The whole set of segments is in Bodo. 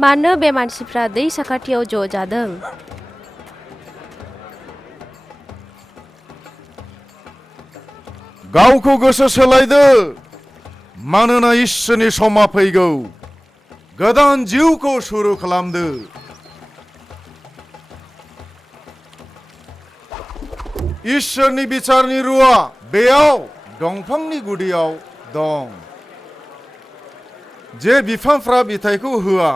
मानो बे मानसिफ्रा दै साखाथियाव ज' जादों? गावखौ गोसो सोलायदो, मानोना इसोरनि समा फैगौ। गोदान जिउखौ सुरु खालामदो। इसोरनि बिचारनि रुआ बेयाव दंफांनि गुदियाव दं। जे बिफांफ्रा बिथाइखौ होआ,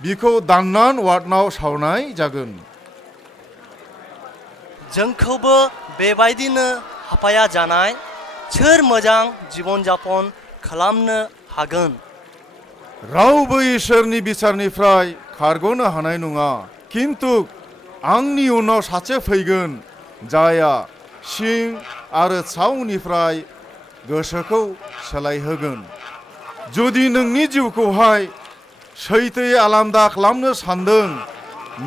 बिखौ दाननान वाटनाव सावनाय जागोन। जोंखौबो बेबायदिनो हापाया जानाय सोर मोजां जीवन जापन खालामनो हागोन? रावबो इसोरनि बिचारनिफ्राय खारग'नो हानाय नङा। किन्तु आंनि उनाव सासे फैगोन, जायहा सिं आरो सावनिफ्राय गोसोखौ सोलायहोगोन। जुदि नोंनि जिउखौहाय सैथोयै आलादा खालामनो सानदों,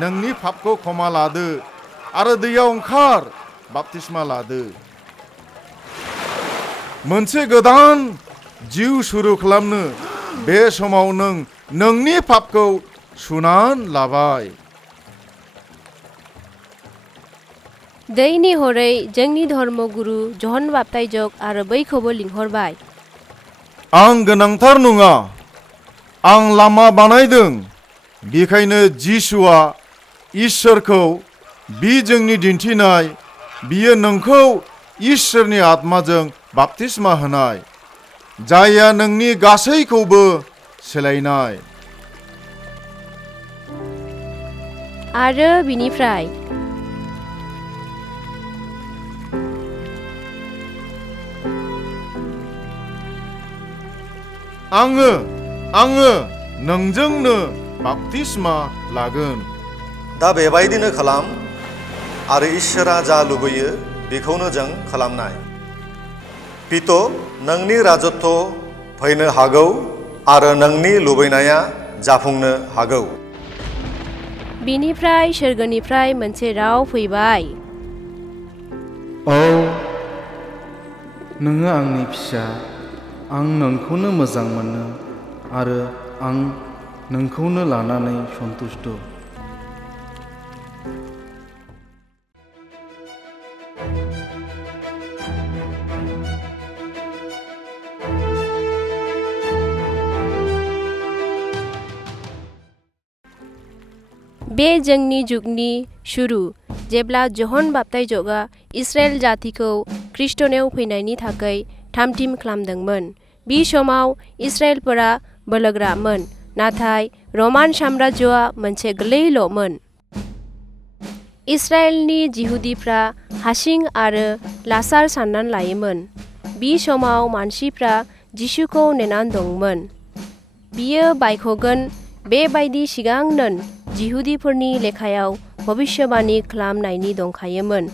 नोंनि पापखौ क्षमा लादो आरो दैयाव ओंखार बाप्तिस्मा लादो। मोनसे गोदान जिउ सुरु खालामनो बे समाव नों नोंनि पापखौ सुनान लाबाय। दैनि हरै जोंनि धर्मगुरु जहन बाप्तायजक आरो बैखौबो लिंहरबाय। आं गोनांथार नङा, आं लामा बानायदों। बेखायनो जिसुआ इसोरखौ जोंनि दिन्थिनाय, बियो नोंखौ इसोरनि आत्माजों बाप्तिस्मा होनाय, जायहा नोंनि गासैखौबो सोलायनाय। आरो बिनिफ्राय आङो नोंजोंनो बाप्तिस्मा लागोन। दा बेबायदिनो खालाम आरो इसोरा जा लुबैयो बेखौनो जों खालामनाय। पित' नोंनि राजत्व फैनो हागौ आरो नोंनि लुबैनाया जाफुंनो हागौ। बिनिफ्राय सोरगोनिफ्राय मोनसे राव फैबाय। औ, नोङो आंनि फिसा, आं नोंखौनो मोजां मोनो आरो आं नोंखौनो लानानै सन्तुष्ट'। बे जोंनि जुगनि शुरु, जेब्ला जहन बाप्तायजकआ इस्राएल जातिखौ ख्रिस्ट'नाव फैनायनि थाखाय थामथिम खालामदोंमोन। बे समाव इस्राएलफोरा बोलोग्रामोन, नाथाय रमान साम्राज्यआ मोनसे गोरलैल'मोन। इस्राएलनि जिहुदिफ्रा हासिं आरो लाचार साननानै लायोमोन। बे समाव मानसिफ्रा जिसुखौ नेनानै दंमोन। बियो बायखगोन बेबायदि सिगांनो जिहुदिफोरनि लेखायाव भबिष्यबाणी खालामनायनि दंखायोमोन।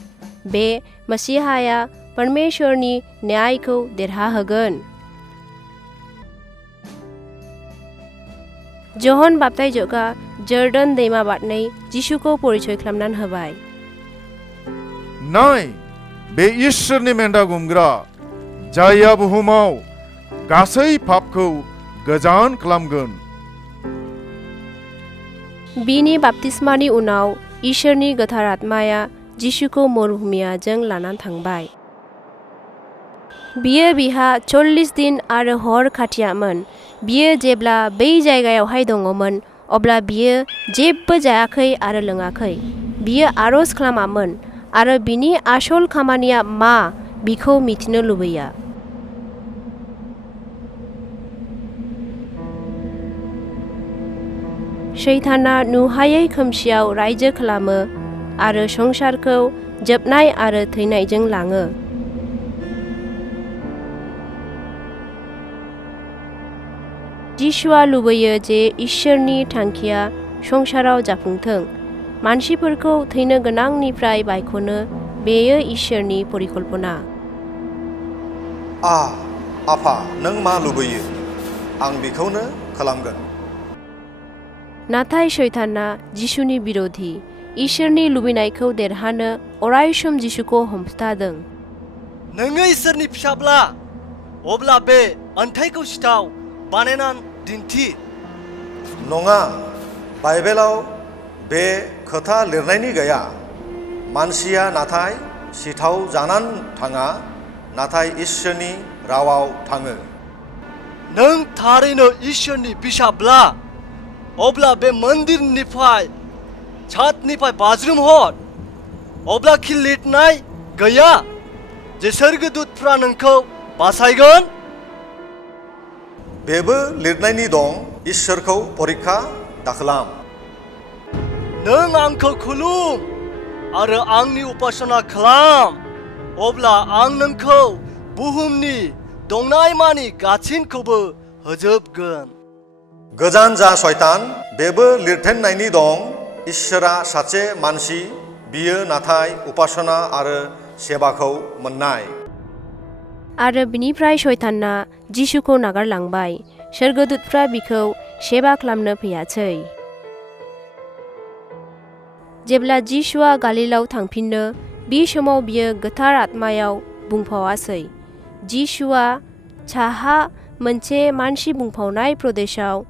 बे मसीहाया परमेश्वरनि न्यायखौ देरहाहोगोन। जहन बाप्तायजकआ जर्डन दैमा बारनै जिसुखौ परिचय खालामनानै होबाय। नाय, बे इसोरनि मेन्दा गुमग्रा, जायहा बुहुमाव गासै पापखौ गोजान खालामगोन। बिनि बाप्तिस्मानि उनाव इसोरनि गोथार आत्माया जिसुखौ मरुभूमियाजों लानानै थांबाय। बियो बिहा 40 दिन आरो हर खाथियामोन। बियो जेब्ला बै जायगायावहाय दङमोन, अब्ला बियो जेबो जायाखै आरो लोङाखै। बियो आरज खालामामोन आरो बिनि आसल खामानिया मा बिखौ मिथिनो लुबैया। सैताना नुहायै खोमसियाव रायजो खालामो आरो संसारखौ जोबनाय आरो थैनायजों लाङो। जिसुआ लुबैयो जे इसोरनि थांखिया संसाराव जाफुंथों, मानसिफोरखौ थैनो गोनांनिफ्राय बायख'नो। बेयो इसोरनि परिकल्पना। आफा, नों मा लुबैयो, आं बेखौनो खालामगोन। नाथाय सैताना जिसुनि बिरोधी, इसोरनि लुबैनायखौ देरहानो अरायसम जिसुखौ हमथादों। नोङो इसोरनि फिसाब्ला, अब्ला बे अन्थाइखौ सिथाव बानायनानै दिन्थि। नङा, बाइबेलाव बे खोथा लिरनायनि गैया मानसिया नाथाय सिथाव जानान थाङा नाथाय इसोरनि रावाव थाङो नों थारैनो इसोरनि फिसाब्ला अब्ला बे मन्दिरनिफ्राय छातनिफ्राय बाज्रुम हर अब्ला खि लिरनाय गैया जे सोरगोदूतफ्रा नोंखौ बासायगोन बेबो लिरनायनि दं इसोरखौ परीक्षा दाखालाम नों आंखौ खुलुम आरो आंनि उपासना खालाम अब्ला आं नोंखौ बुहुमनि दंनायमानि गासिनखौबो होजोबगोन गोजान जा शयतान बेबो लिरथेननायनि दं इसोरा सासे मानसि बियो नाथाय उपासना आरो सेबाखौ मोननाय आरो बिनिफ्राय शयताना जिसुखौ नागारलांबाय सोरगोदूतफ्रा बिखौ सेबा खालामनो फैयासै जेब्ला जिसुआ गालिलाव थांफिनो बे समाव बियो गोथार आत्मायाव बुंफावासै जिसुआ साहा मोनसे मानसि बुंफावनाय प्रदेशआव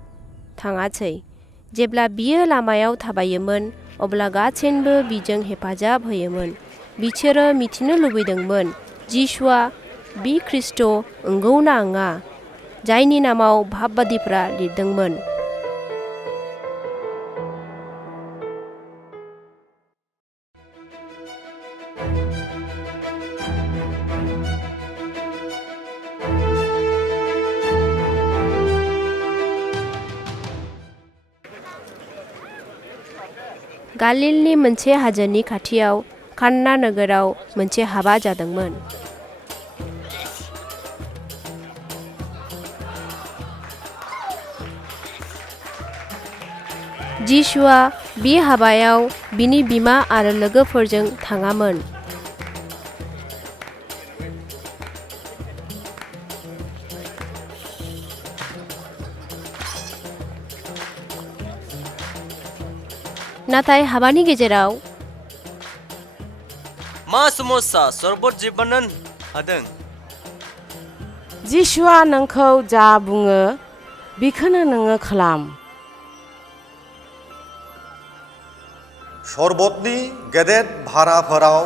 थाङासै जेब्ला बियो लामायाव थाबायोमोन अब्ला गासैबो बिजों हेफाजाब होयोमोन बिसोरो मिथिनो लुबैदोंमोन जिसुआ बि ख्रिस्ट' नंगौना नङा जायनि नामाव भाबबादिफ्रा लिरदोंमोन गालिलनि मोनसे हाजोनि खाथियाव कान्ना नोगोराव मोनसे हाबा जादोंमोन जिसुआ बे हाबायाव बिनि बिमा आरो लोगोफोरजों थाङामोन नाथाय हाबानि गेजेराव मा समस्या सरबत जिबनन हादों जिसुआ नोंखौ जा बुङो बेखौनो नोङो खालाम शरबतनि गेदेर भाराफोराव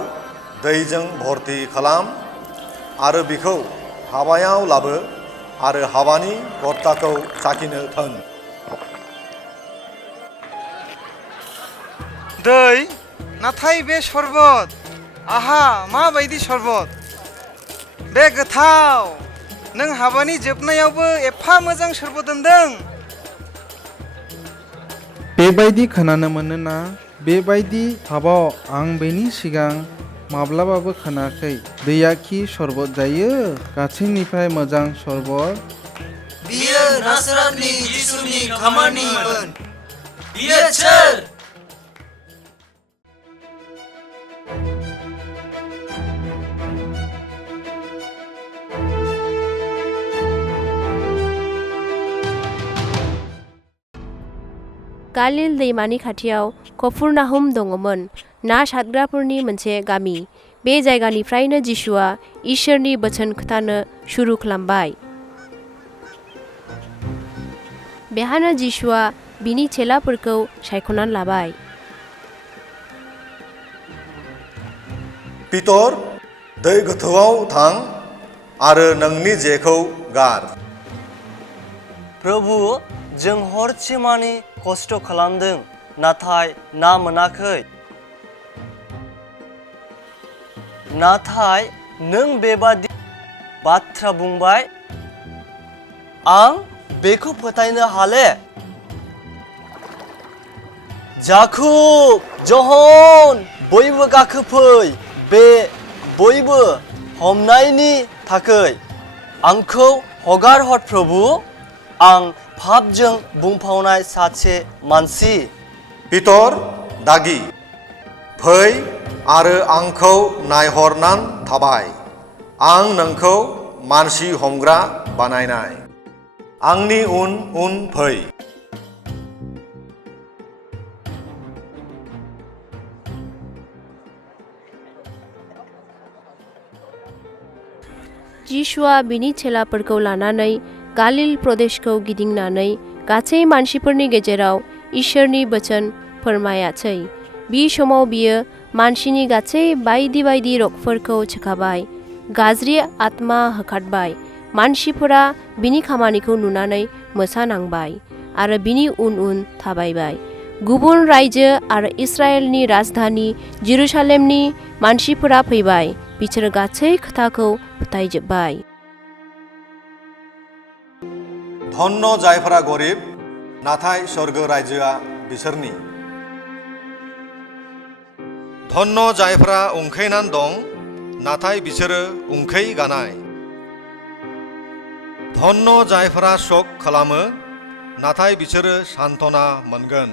दैजों भर्ति खालाम आरो बिखौ हाबायाव लाबो आरो हाबानि कर्ताखौ साखिनो थोन दै नाथाय बे शरबत आहा माबायदि शरबत बे गोथाव नों हाबानि जोबनायावबो एफा मोजां शरबत दोनदों बेबायदि खोनानो मोनोना बेबायदि हाबाव आं बेनि सिगां माब्लाबाबो खोनायाखै दैया खि शरबत जायो गासैनिफ्राय मोजां शरबत बियो नासरातनि जिसुनि खामानिमोन बियो सोर गालिल दैमानि खाथियाव कफुरनाहुम दङमोन ना सारग्राफोरनि मोनसे गामि बे जायगानिफ्रायनो जिसुआ इसोरनि बोसोन खोथानो शुरु खालामबाय बेहानो जिसुआ बिनि चेलाफोरखौ सायख'नानै लाबाय पितर दै गोथौआव थां आरो नोंनि जेखौ गार प्रभु जों हरसेमानि खस्थ' खालामदों नाथाय ना मोनाखै नाथाय नों बेबादि बाथ्रा बुंबाय आं बेखौ फोथायनो हाले जाकुब जहन बयबो गाखोफै बे बयबो हमनायनि थाखाय आंखौ हगार हर प्रभु आं पापजों बुंफावनाय सासे मानसि पितर दागि फै आरो आंखौ नायहरनान थाबाय आं नोंखौ मानसि हमग्रा बानायनाय आंनि उन उन फै जिसुआ बिनि चेलाफोरखौ लानानै गालिल प्रदेशखौ गिदिंनानै गासै मानसिफोरनि गेजेराव इसोरनि बोचोन फोरमायासै। बि समाव बियो मानसिनि गासै बायदि बायदि रगफोरखौ सोखाबाय, गाज्रि आत्मा होखारबाय। मानसिफोरा बिनि खामानिखौ नुनानै मोसानांबाय आरो बिनि उन उन थाबायबाय। गुबुन रायजो आरो इस्राएलनि राजधानी जेरुसालेमनि मानसिफोरा फैबाय, बिसोर गासै खोथाखौ फोथायजोब्बाय। धन्य जायफोरा गरिब नाथाय स्वर्ग रायजोआ बिसोरनि। धन्य जायफोरा उखैनानै दं नाथाय बिसोरो उखै गानाय। धन्य जायफोरा शक खालामो नाथाय बिसोरो सान्त्वना मोनगोन।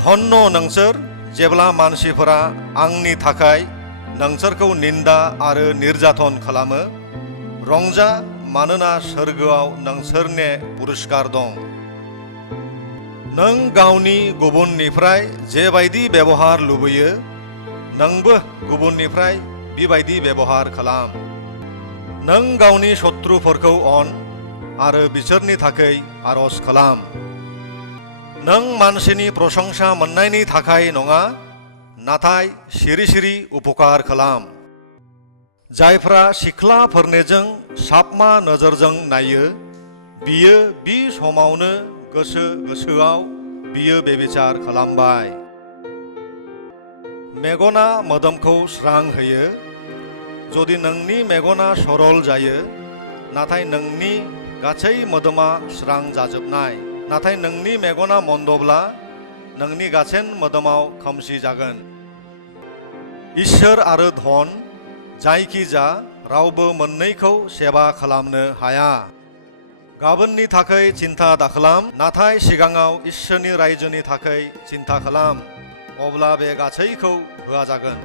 धन्य नोंसोर जेब्ला मानसिफोरा आंनि थाखाय नोंसोरखौ निन्दा आरो निर्यातन खालामो। रंजा, मानोना सोरगोआव नोंसोरनि पुरस्कार दं। नों गावनि गुबुननिफ्राय जेबायदि बेबहार लुबैयो, नोंबो गुबुननिफ्राय बेबायदि बेबहार खालाम। नों गावनि शत्रुफोरखौ अन आरो बिसोरनि थाखाय आरज खालाम। नों मानसिनि प्रशंसा मोननायनि थाखाय नङा, नाथाय सिरि सिरि उपकार खालाम। जायफ्रा सिख्लाफोरनिजों साबमा नोजोरजों नायो, बियो बि समावनो गोसोआव बियो बेबिचार खालामबाय। मेगना मोदोमखौ स्रां होयो। जुदि नोंनि मेगना सरल जायो, नाथाय नोंनि गासै मोदोमा स्रां जाजोबनाय। नाथाय नोंनि मेगना मन्दब्ला नोंनि गासै मोदोमाव खोमसि जागोन। इसोर आरो धन, जायखिजा रावबो मोननैखौ सेवा खालामनो हाया। गाबोननि थाखाय चिन्ता दाखालाम, नाथाय सिगाङाव इसोरनि रायजोनि थाखाय चिन्ता खालाम, अब्ला बे गासैखौ होआ जागोन।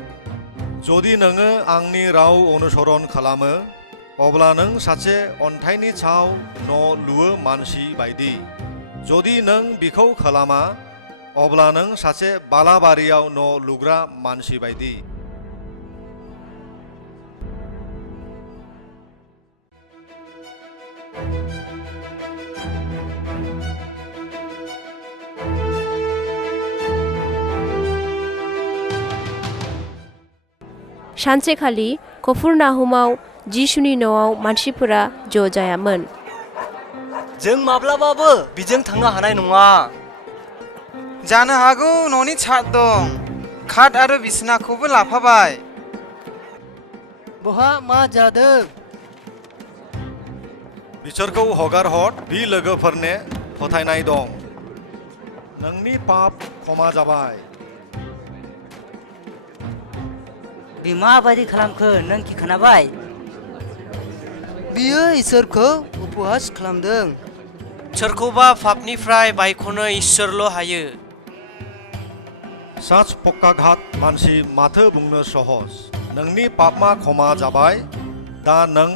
जुदि नोङो आंनि राव अनुसरण खालामो, अब्ला नों सासे अन्थाइनि साव न' लुयो मानसि बायदि। जुदि नों बिखौ खालामा, अब्ला नों सासे बालाबारियाव न' लुग्रा मानसि बायदि। सानसेखालि कफुरनाहुमाव जिसुनि न'आव मानसिफोरा ज' जायामोन। जों माब्लाबाबो बिजों थांनो हानाय नङा। जानो हागौ न'नि छात दं, खाट आरो बिसनाखौबो लाफाबाय। बहा मा जादों? बिसोरखौ हगार हर, बि लोगोफोरनो फोथायनाय दं। नोंनि पाप क्षमा जाबाय। बे माबायदि खालामखो नों कि खोनाबाय? बियो इसोरखौ उपहास खालामदों। सोरखौबा पापनिफ्राय बायख'नो इसोरल' हायो। साच पक्काघात मानसि माथो बुंनो सहज। नोंनि पापमा क्षमा जाबाय, दा नों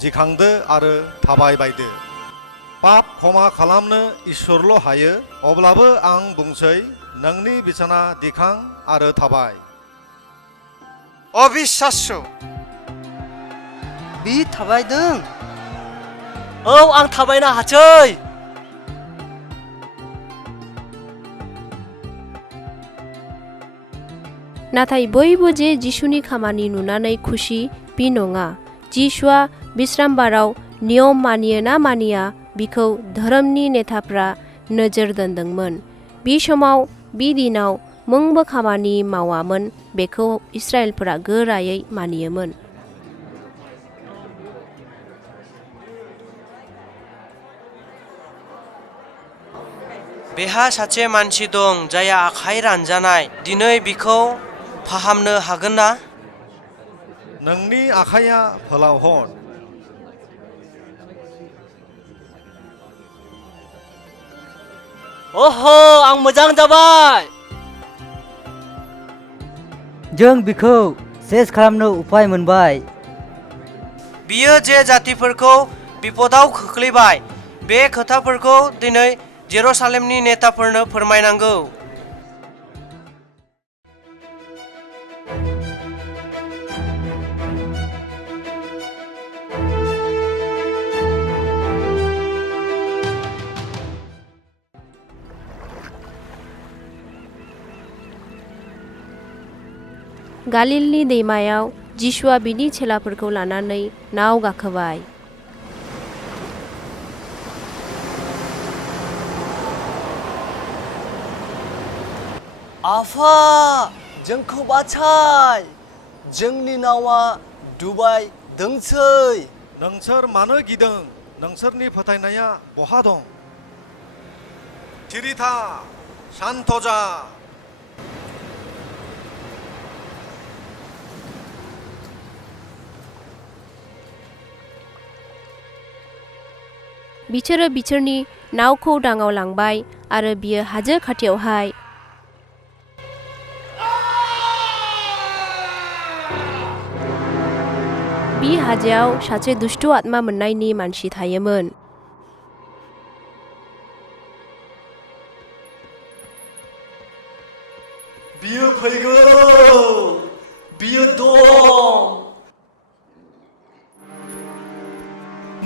जिखांदो आरो थाबायबायदो। पाप क्षमा खालामनो इसोरल' हायो, अब्लाबो आं बुंसै, नोंनि बिछाना दिखां आरो थाबाय। अबिश्वास्य! बि थाबायदों? औ, आं थाबायनो हासै। नाथाय बयबो जे जिसुनि खामानि नुनानै खुसि, बि नङा। जिसुआ बिश्रामबाराव नियम मानियो ना मानिया, बिखौ धोरोमनि नेताफ्रा नोजोर दोनदोंमोन। बि समाव बि दिनाव मोनबो खामानि मावामोन, बेखौ इस्राएलफोरा गोरायै मानियोमोन। बेहा सासे मानसि दं जायहा आखाइ रानजानाय। दिनै बिखौ फाहामनो हागोन ना? नोंनि आखाइया फोलाव हर। अह', आं मोजां जाबाय। जों बिखौ सेस खालामनो उपाय मोनबाय। बियो जे जातिफोरखौ बिपदआव खोख्लैबाय, बे खोथाफोरखौ दिनै जेरुसालेमनि नेताफोरनो फोरमायनांगौ। गालिलनि दैमायाव जिसुआ बिनि चेलाफोरखौ लानानै नाव गाखोबाय। आफा जोंखौ बासाय जोंनि नावा डुबाय दोंसै। नोंसोर मानो गिदों? नोंसोरनि फोथायनाया बहा दं? थिरि था, शान्त जा। बिसोरो बिसोरनि नावखौ दाङाव लांबाय आरो बियो हाजो खाथियावहाय बि हाजोआव सासे दुष्ट आत्मा मोननायनि मानसि थायोमोन। बियो फैगौ, बियो दं।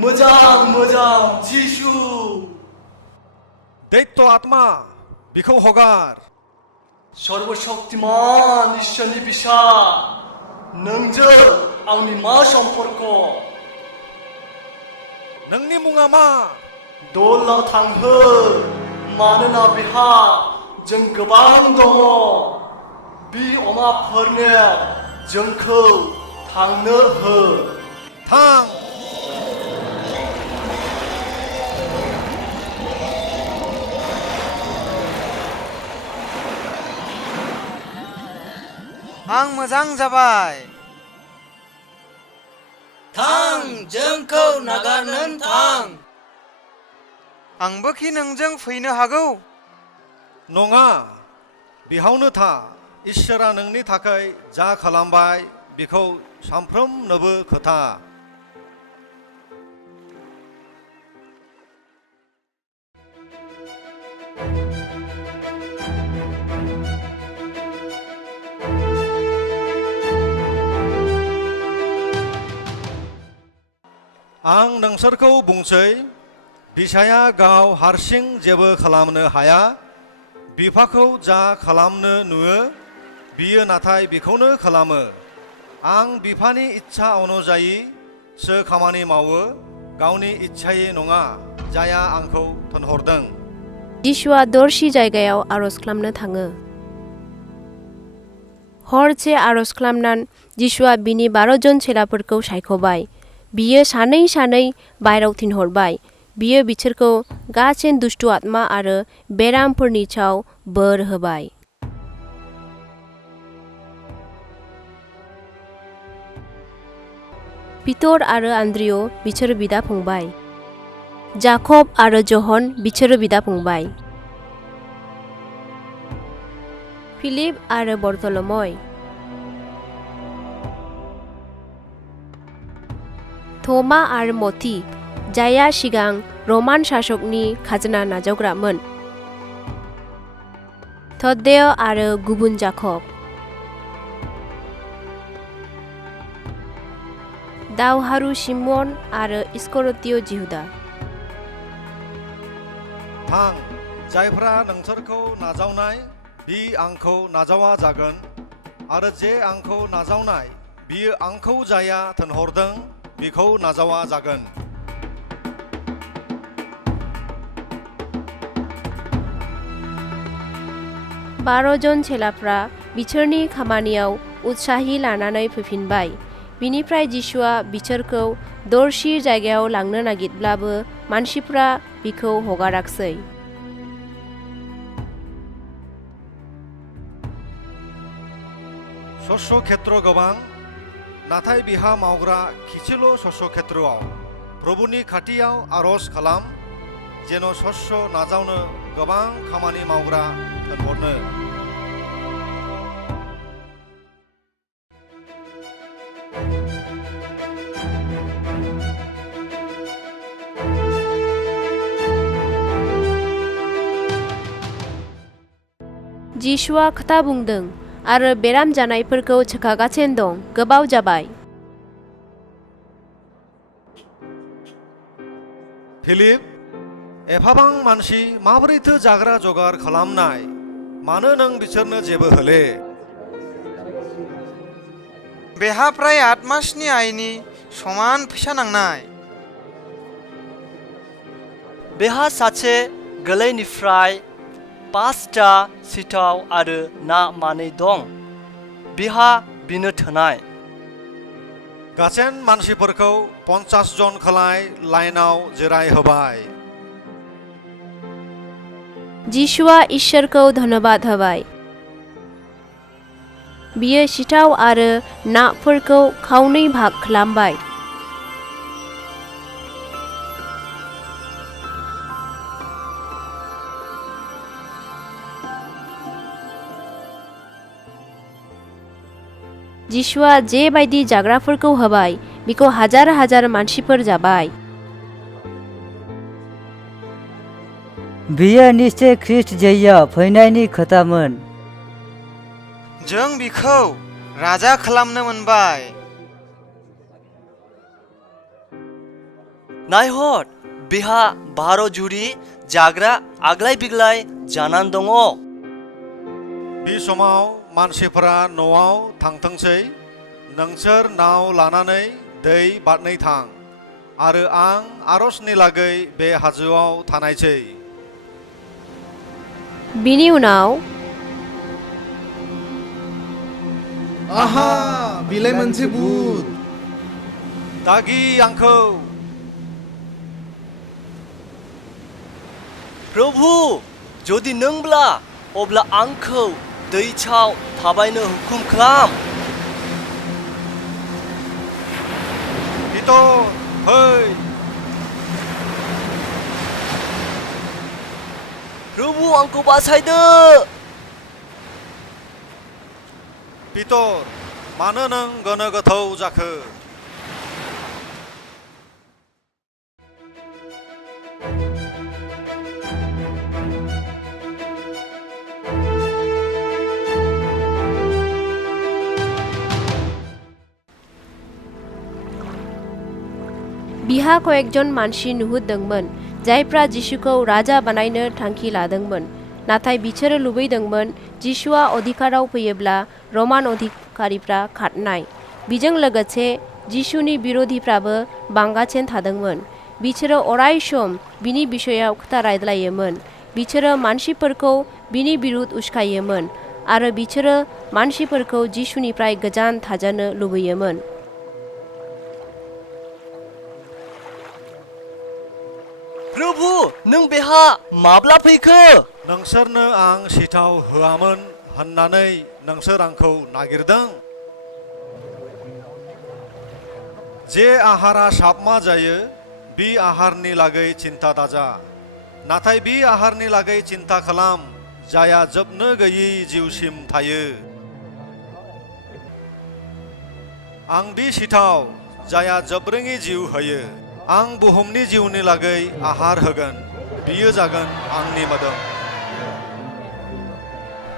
मोजां मोजां जिसु। दैत्य आत्मा, बिखौ हगार। सर्वशक्तिमान इसोरनि फिसा, नोंजों आंनि मा सम्पर्क? नोंनि मुङा मा? दलाव थांहो, मानोना बिहा जों गोबां दङ। बि अमाफोरनो जोंखौ थांनो हो। थां। आं मोजां जाबाय। थां, जोंखौ नागारनानै थां। आंबो कि नोंजों फैनो हागौ? नङा, बिहावनो था। इसोरा नोंनि थाखाय जा खालामबाय बिखौ साफ्रोमनोबो खोथा। आं नोंसोरखौ बुंसै, बिसाया गाव हारसिं जेबो खालामनो हाया। बिफाखौ जा खालामनो नुयो बियो नाथाय बिखौनो खालामो। आं बिफानि इच्छा अनुजायैसो खामानि मावो, गावनि इच्छायै नङा, जाया आंखौ थिनहरदों। जिसुआ दरसि जायगायाव आरज खालामनो थाङो। हरसे आरज खालामनानै जिसुआ बिनि 12 जन चेलाफोरखौ सायख'बाय। बियो सानै सानै बायराव थिनहरबाय। बियो बिसोरखौ गासिन दुष्ट आत्मा आरो बेरामफोरनि सायाव बोर होबाय। पितर आरो आन्द्रिय बिसोर बिदा फंबाय। जाकब आरो जहन बिसोर बिदा फंबाय। फिलिप आरो बर्थलमय, थमा आरो मती, जाया सिगां रमान शासकनि खाजोना नाजावग्रामोन। थद्देय आरो गुबुन जाकब, दावहारु सिमन आरो इस्करियोत जिहुदा। थां, जायफ्रा नोंसोरखौ नाजावनाय बि आंखौ नाजावा जागोन, आरो जे आंखौ नाजावनाय बियो आंखौ जाया थिनहरदों बिखौ नाजावा जागोन। 12 जन चेलाफ्रा बिसोरनि खामानियाव उत्साही लानानै फैफिनबाय। बिनिफ्राय जिसुआ बिसोरखौ दरसि जायगायाव लांनो नागिरब्लाबो मानसिफ्रा बिखौ हगाराखसै। शस्य क्षेत्र गोबां, नाथाय बिहा मावग्रा खिसेल' शस्य क्षेत्रआव प्रभुनि खाथियाव आरज खालाम, जेन' शस्य नाजावनो गोबां खामानि मावग्रा थिनहरनो। जिसुआ खोथा बुंदों आरो बेराम जानायफोरखौ सोखागासिनो दं। गोबाव जाबाय। फिलिप, एफाबां मानसि माबोरैथो जाग्रा जगार खालामनाय? मानो नों बिसोरनो जेबो होले? बेहा प्राय 8 मासनि आयनि समान फैसा नांनाय। बेहा सासे गोरलैनिफ्राय 5टा सिथाव आरो ना मानै दं। बिहा बिनो थोनाय। गासेन मानसिफोरखौ 50 जन खालाय लाइनाव जिराय होबाय। जिसुआ इसोरखौ धन्यबाद होबाय। बियो सिथाव आरो नाफोरखौ खावनै भाग खालामबाय। जिसुआ जे बायदि जाग्राफोरखौ होबाय बिखौ हाजार हाजार मानसिफोर जाबाय। बेयो निश्चय ख्रिस्ट जैया फैनायनि खोथामोन। जों बिखौ राजा खालामनो मोनबाय। नायहर, बिहा 12 जुरि जाग्रा आग्लाय बिग्लाय जानान दङ। बे समाव मानसिफोरा न'आव थांथोंसै। नोंसोर नाव लानानै दै बारनै थां आरो आं आरजनि लागै बे हाजोआव थानायसै। बिनि उनाव आहा बिलाय मोनसे भूत। दागि आंखौ। प्रभु, जुदि नोंब्ला अब्ला आंखौ दैसाव थाबायनो हुकुम खालाम। पितर, फै। प्रभु, आंखौ बासायदो। पितर, मानो नों गोनो गोथौ जाखो? बिहा कयेकजन मानसि नुहुरदोंमोन जायफ्रा जिसुखौ राजा बानायनो थांखि लादोंमोन। नाथाय बिसोरो लुबैदोंमोन जिसुआ अधिकाराव फैयोब्ला रमान अधिकारिफ्रा खारनाय। बिजों लोगोसे जिसुनि बिरोधिफ्राबो बांगासिनो थादोंमोन। बिसोरो अराय सम बिनि बिषयाव खोथा रायज्लायोमोन। बिसोरो मानसिफोरखौ बिनि बिरुद उस्कायोमोन आरो बिसोरो मानसिफोरखौ जिसुनिफ्राय गोजान थाजानो लुबैयोमोन। प्रभु, नों बेहा माब्ला फैखो? नोंसोरनो आं सिथाव होआमोन होननानै नोंसोर आंखौ नागिरदों। जे आहारा साबमा जायो बे आहारनि लागै चिन्ता दाजा। नाथाय बे आहारनि लागै चिन्ता खालाम जाया जोबनो गैयै जिउसिम थायो। आं बे सिथाव जाया जोबरोङै जिउ होयो। आं बुहुमनि जिउनि लागै आहार होगोन। बियो जागोन आंनि मोदोम।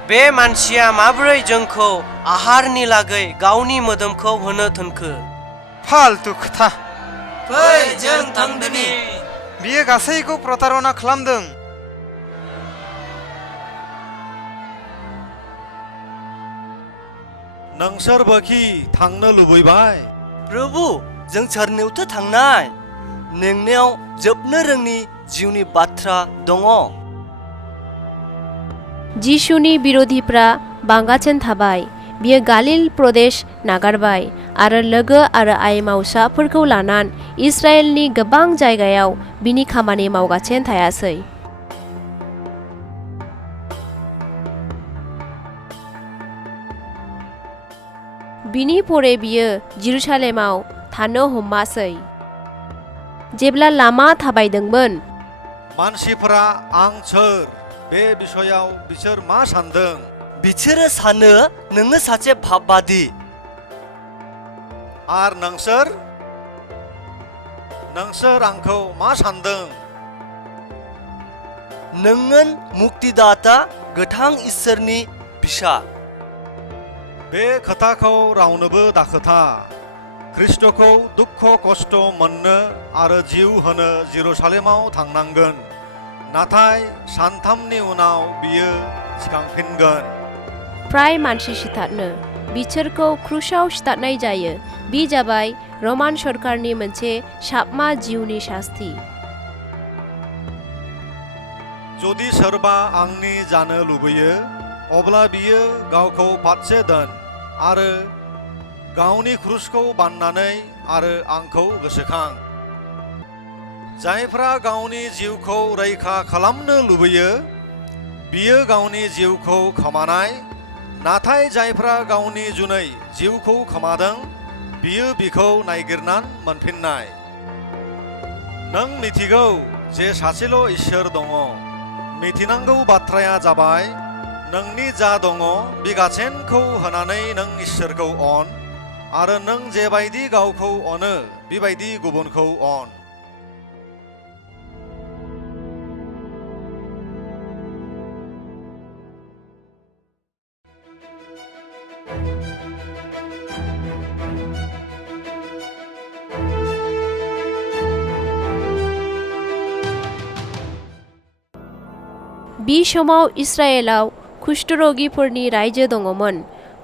बे मानसिया माबोरै जोंखौ आहारनि लागै गावनि मोदोमखौ होनो थोनखो? फालतु खोथा। फै जों थांदोनि। बियो गासैखौ प्रतारना खालामदों। नोंसोरबोखि थांनो लुबैबाय? प्रभु, जों सोरनियावथो थांनाय? नोंनियाव जोबनो रोङि जिउनि बाथ्रा दङ। जिसुनि बिरोधिफ्रा बांगासिनो थाबाय। बियो गालिल प्रदेश नागारबाय आरो लोगो आरो आइ मावसाफोरखौ लानानै इस्राएलनि गोबां जायगायाव बिनि खामानि मावगासिनो थायासै। बिनि परे बियो जेरुसालेमाव थानो हमासै। जेब्ला लामा थाबायदोंमोन, मानसिफोरा आं सोर बे बिषयाव बिसोर मा सानदों? बिसोरो सानो नोङो सासे भाबबादि। आर नोंसोर आंखौ मा सानदों? नोङो मुक्तिदाता गोथां इसोरनि फिसा। बे खोथाखौ रावनोबो दाखोथा। ख्रिस्टखौ दुख खस्थ मोननो आरो जिउ होनो जेरुसालेमाव थांनांगोन। नाथाय सानथामनि उनाव बियो सिखांफिनगोन। फ्राय मानसि सिथारनो बिसोरखौ क्रुसाव सिथारनाय जायो। बे जाबाय रमान सरकारनि मोनसे साबमा जिउनि शास्ति। जुदि सोरबा आंनि जानो लुबैयो अब्ला बियो गावखौ फारसे दोन आरो गावनि क्रुसखौ बाननानै आरो आंखौ गोसोखां। जायफ्रा गावनि जिउखौ रैखा खालामनो लुबैयो बियो गावनि जिउखौ खोमानाय, नाथाय जायफ्रा गावनि जुनै जिउखौ खोमादों बियो बिखौ नागिरनानै मोनफिननाय। नों मिथिगौ जे सासेल' इसोर दङ। मिथिनांगौ बाथ्राया जाबाय नोंनि जा दङ बे गासैखौ होनानै नों इसोरखौ अन आरो नों जेबायदि गावखौ अनो बेबायदि गुबुनखौ अन। बे समाव इस्राएलाव कुष्ठरगिफोरनि रायजो दङमोन।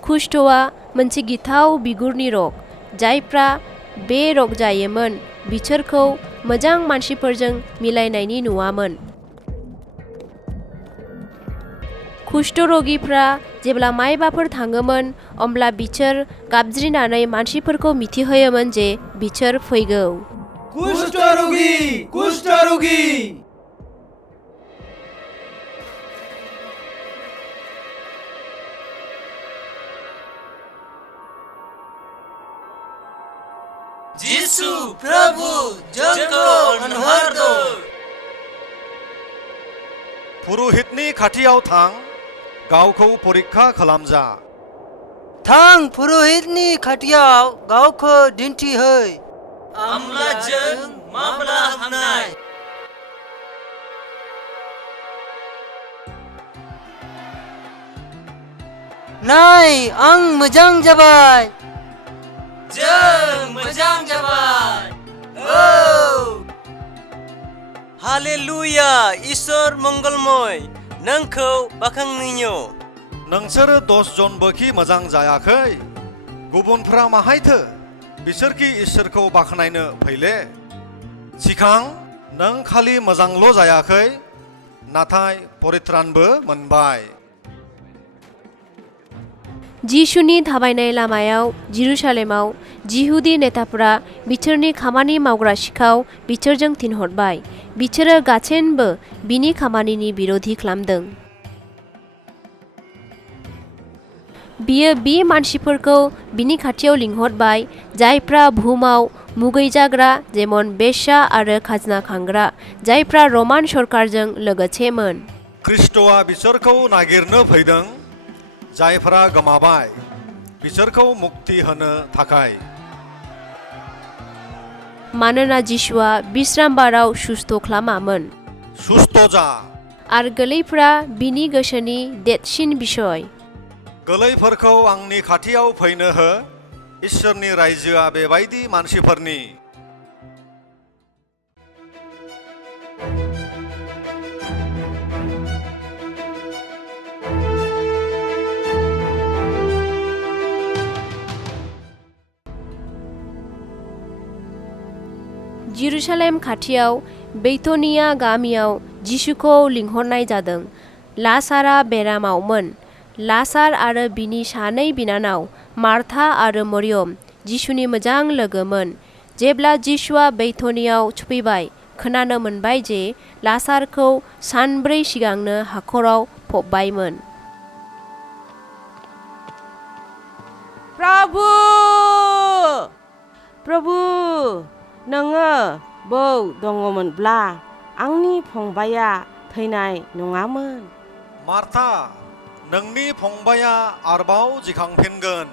कुष्ठआ मोनसे गिथाव बिगुरनि रग। जायफ्रा बे रग जायोमोन बिसोरखौ मोजां मानसिफोरजों मिलायनायनि नुवामोन। कुष्ठरगिफ्रा जेब्ला मायबाफोर थाङोमोन अब्ला बिसोर गाबज्रिनानै मानसिफोरखौ मिथिहोयोमोन जे बिसोर फैगौ। कुष्ठरगी कुष्ठरगी। जिसु प्रभु जोंखौ अनहरदो। पुरहितनि खाथियाव थां, गावखौ परीक्षा खालामजा। थां पुरहितनि खाथियाव गावखौ दिन्थिहै। आमलाजों माब्ला हामनाय? नाय आं मोजां जाबाय। जों मोजां जाबाय। हालेलुया, इसोर मंगलमय, नोंखौ बाख्नायो। नोंसोरो 10 जनबोखि मोजां जायाखै? गुबुनफ्रा माहायथो बिसोरखि इसोरखौ बाख्नायनो फैले। सिखां, नों खालि मोजांल' जायाखै नाथाय परित्रानबो मोनबाय। जिसुनि थाबायनाय लामायाव जेरुसालेमाव जिहुदी नेताफोरा बिसोरनि खामानि मावग्रा सिखाव बिसोरजों थिनहरबाय। बिसोरो गासैबो बिनि खामानिनि बिरोधि खालामदों। बियो बे मानसिफोरखौ बिनि खाथियाव लिंहरबाय जायफ्रा बुहुमाव मुगैजाग्रा जेमन बेश्या आरो खाजोना खांग्रा, जायफ्रा रमान सरकारजों लोगोसेमोन। ख्रिस्ट'आ बिसोरखौ नागिरनो फैदों जायफ्रा गोमाबाय, बिसोरखौ मुक्ति होनो थाखाय। मानोना जिसुआ बिश्रामबाराव सुस्थ' खालामामोन। सुस्थ' जा। आरो गोरलैफ्रा बिनि गोसोनि देरसिन बिसय। गोरलैफोरखौ आंनि खाथियाव फैनो हो, इसोरनि रायजोआ बेबायदि मानसिफोरनि। जेरुसालेम खाथियाव बेथनिया गामियाव जिसुखौ लिंहरनाय जादों। लासारा बेरामावमोन। लासार आरो बिनि सानै बिनानाव मार्था आरो मरियम जिसुनि मोजां लोगोमोन। जेब्ला जिसुआ बेथनियाव सफैबाय, खोनानो मोनबाय जे लासारखौ सानब्रै सिगांनो हाखराव फबबायमोन। प्रभु प्रभु, नोङो बौ दङमोनब्ला आंनि फंबाया थैनाय नङामोन। मार्था, नोंनि फंबाया आरोबाव जिखांफिनगोन।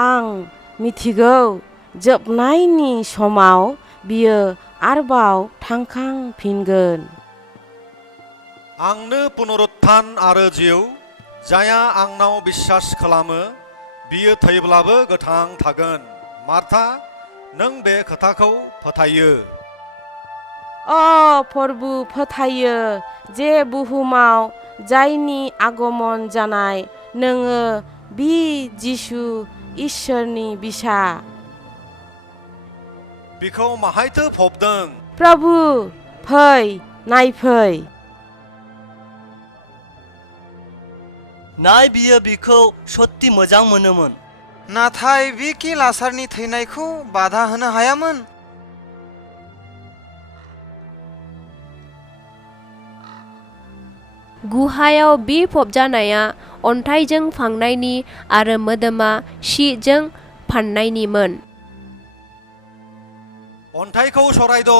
आं मिथिगौ, जोबनायनि समाव बियो आरोबाव थांखांफिनगोन। आंनो पुनरुत्थान आरो जिउ। जायहा आंनाव बिश्वास खालामो बियो थैब्लाबो गोथां थागोन। मार्था, नों बे खोथाखौ फोथायो? प्रभु, फोथायो जे बुहुमाव जायनि आगमन जानाय नोङो बि जिसु इसोरनि बिसा बिखौ माहायथो फबदों? प्रभु फै नायफै नाय बियो बिखौ सत्ति मोजां मोनोमोन। नाथाय बि कि लासारनि थैनायखौ बाधा होनो हायामोन। गुहायाव बि फबजानाया अन्थाइजों फांनायनि आरो मोदोमा सिजों फाननायनिमोन। अन्थाइखौ सरायद'।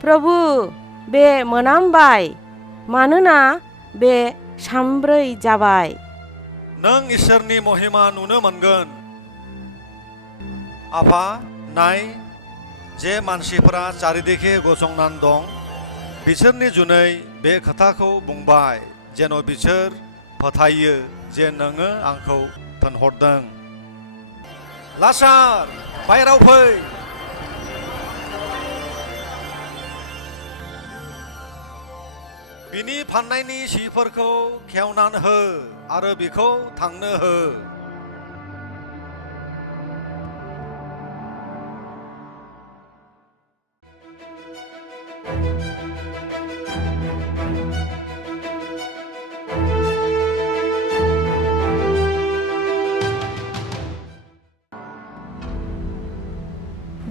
प्रभु बे मोनामबाय मानोना बे सामब्रै जाबाय। नों इसोरनि महिमा नुनो मोनगोन। आफा नाय जे मानसिफोरा चारिदिखे गसंनानै दं बिसोरनि जुनै बे खोथाखौ बुंबाय जेन' बिसोर फोथायो जे नोङो आंखौ थिनहरदों। लासार बायराव फै। बिनि फाननायनि सिफोरखौ खेवनानै हो आरो बिखौ थांनो हो।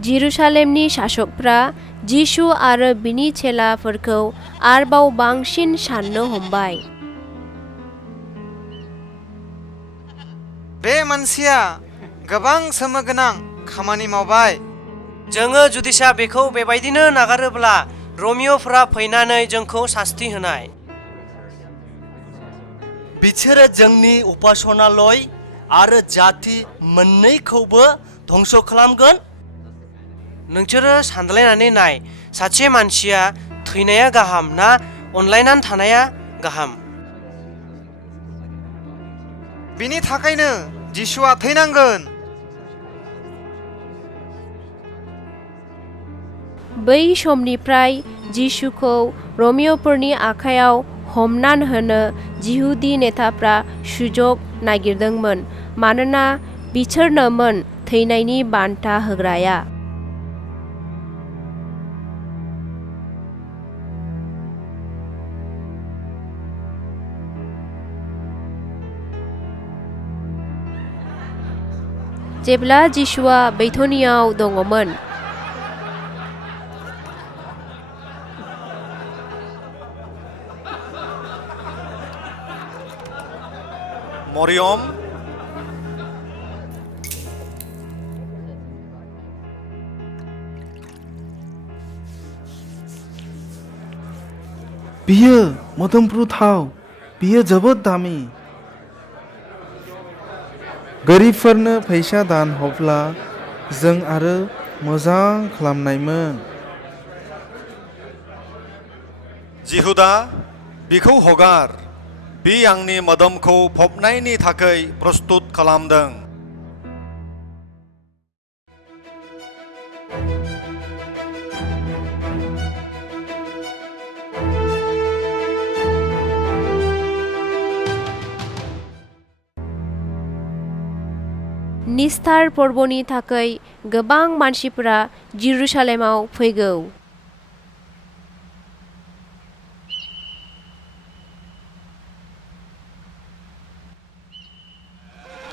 जेरुसालेमनि शासकफ्रा जिसु आरो बिनि चेलाफोरखौ आरोबाव बांसिन साननो हमबाय। बे मानसिया गोबां सोमोगोनां खामानि मावबाय। जोङो जुदिसा बेखौ बेबायदिनो नागारोब्ला रमिय'फोरा फैनानै जोंखौ सास्ति होनाय। बिसोरो जोंनि उपासनालय आरो जाति मोननैखौबो धंस खालामगोन। नोंसोरो सानलायनानै नाय सासे मानसिया थैनाया गाहाम ना अनलायनानै थानाया गाहाम? बिनि थाखायनो जिसुआ थैनांगोन। बै समनिफ्राय जिसुखौ रमिय'फोरनि आखायाव हमनान होनो जिहुदी नेताफ्रा सुजुग नागिरदोंमोन मानोना बिसोरनोमोन थैनायनि बान्था होग्राया। जेब्ला जिसुआ बैथनियाव दङमोन मरियम बियो मोदोमफ्रु थाव बियो जोबोद दामि। गोरिबफोरनो फैसा दान हरब्ला जों आरो मोजां खालामनायमोन। जिहुदा बिखौ हगार। बि आंनि मोदोमखौ फबनायनि थाखाय प्रस्तुत खालामदों। निस्तार पर्बनि थाखाय गोबां मानसिफोरा जेरुसालेमाव फैगौ।